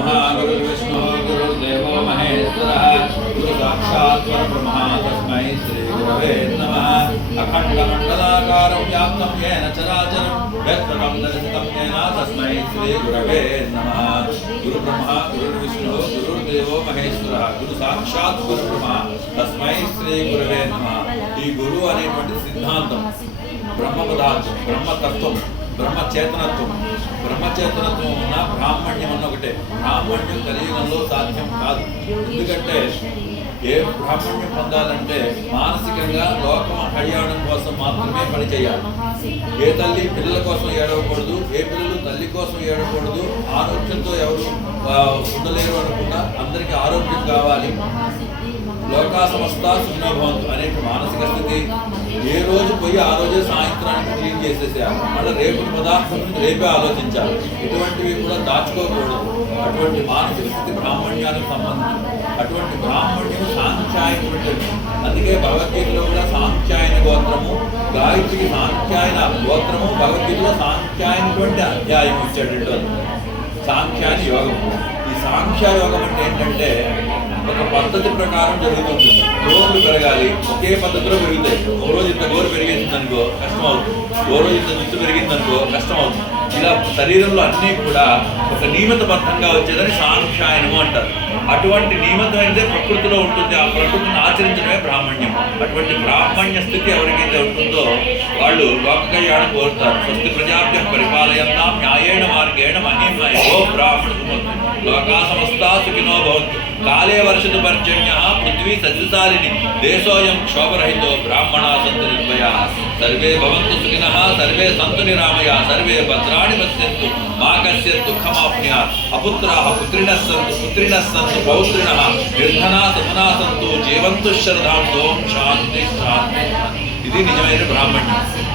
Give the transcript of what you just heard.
गुरुर्ब्रह्मा गुरुर्विष्णु गुरुर्देवो महेश्वरः गुरु साक्षात् परब्रह्म तस्मै श्री गुरवे नमः। अखण्डमण्डलाकारं व्याप्तं येन चराचरं यत्पदं दर्शितं येन तस्मै श्री गुरवे नमः। गुरुब्रह्मा गुरुर्विष्णु गुरुर्देवो महेश्वरः गुरु साक्षात् परब्रह्म तस्मै श्री गुरवे नमः। ఈ గురువు అనేటువంటి సిద్ధాంతం బ్రహ్మ పదార్థం, బ్రహ్మతత్వం, బ్రహ్మచేతనత్వం ఉన్న బ్రాహ్మణ్యం అన్న ఒకటే. బ్రాహ్మణ్యం కలియుగంలో సాధ్యం కాదు. ఎందుకంటే ఏ బ్రాహ్మణ్యం పొందాలంటే మానసికంగా లోకం కళ్యాణం కోసం మాత్రమే పనిచేయాలి. ఏ తల్లి పిల్లల కోసం ఏడవకూడదు, ఏ పిల్లలు తల్లి కోసం ఏడవకూడదు. ఆరోగ్యంతో ఎవరు ఉండలేరు అనుకుంటా అందరికీ ఆరోగ్యం కావాలి. లోకా సమస్త సుఖినోభవంతు అనే మానసిక స్థితి. ఏ రోజు పోయి ఆ రోజే సాయంత్రానికి క్లీన్ చేసేసేయాలి. మళ్ళీ రేపు పదార్థం రేపే ఆలోచించాలి. ఇటువంటివి కూడా దాచుకోకూడదు. అటువంటి మానసిక స్థితి బ్రాహ్మణ్యానికి సంబంధించి. అటువంటి బ్రాహ్మణ్యం సాంఖ్యాయన ఉంటుంది. అందుకే భగవద్గీతలో కూడా సాంఖ్యాయన గోత్రము, గాయత్రికి సాంఖ్యాయన గోత్రము, భగవద్గీతలో సాంఖ్యాయనటువంటి అధ్యాయం ఇచ్చాడు. సాంఖ్యాని యోగం. ఈ సాంఖ్యయోగం అంటే ఏంటంటే ఒక పద్ధతి ప్రకారం జరుగుతుంది. గోర్లు పెరగాలి, ఒకే పద్ధతిలో పెరుగుతాయి. ఓ రోజు ఇంత గోరు పెరిగిందనుకో కష్టం అవుతుంది, ఓ రోజు ఇంత జుట్టు పెరిగిందనుకో కష్టం అవుతుంది. ఇలా శరీరంలో అన్నీ కూడా ఒక నియమితబద్ధంగా వచ్చేదని సాంఖ్యాయనము అంటారు. అటువంటి నియమితమైనదే ప్రకృతిలో ఉంటుంది. ఆ ప్రకృతిని ఆచరించడమే బ్రాహ్మణ్యం. అటువంటి బ్రాహ్మణ్య స్థితి ఎవరికైతే ఉంటుందో వాళ్ళు లోక కళ్యాణం కోరుతారు. స్వస్తి ప్రజాభ్య పరిపాలయంతాం న్యాయేణ మార్గేణ మహిమయో బ్రాహ్మణ లోకా సమస్తా సుఖినో భవంతు. కాలే వర్షతు పర్జన్య పృథ్వీ సస్యశాలిని దేశోయం క్షోభరహితో బ్రాహ్మణా సంతు నిర్భయా. సర్వే భవంతు సుఖినః సర్వే సంతు నిరామయా సర్వే భద్రాణి పశ్యంతు మా కశ్చిత్ దుఃఖమాప్నుయాత్. అపుత్రాః పుత్రిణః సంతు పౌత్రిణః నిర్ధనా సుమనా సంతు జీవంతు శరదాం. ఓం శాంతి శాంతి. ఇది నిజమైన బ్రాహ్మణ్యం.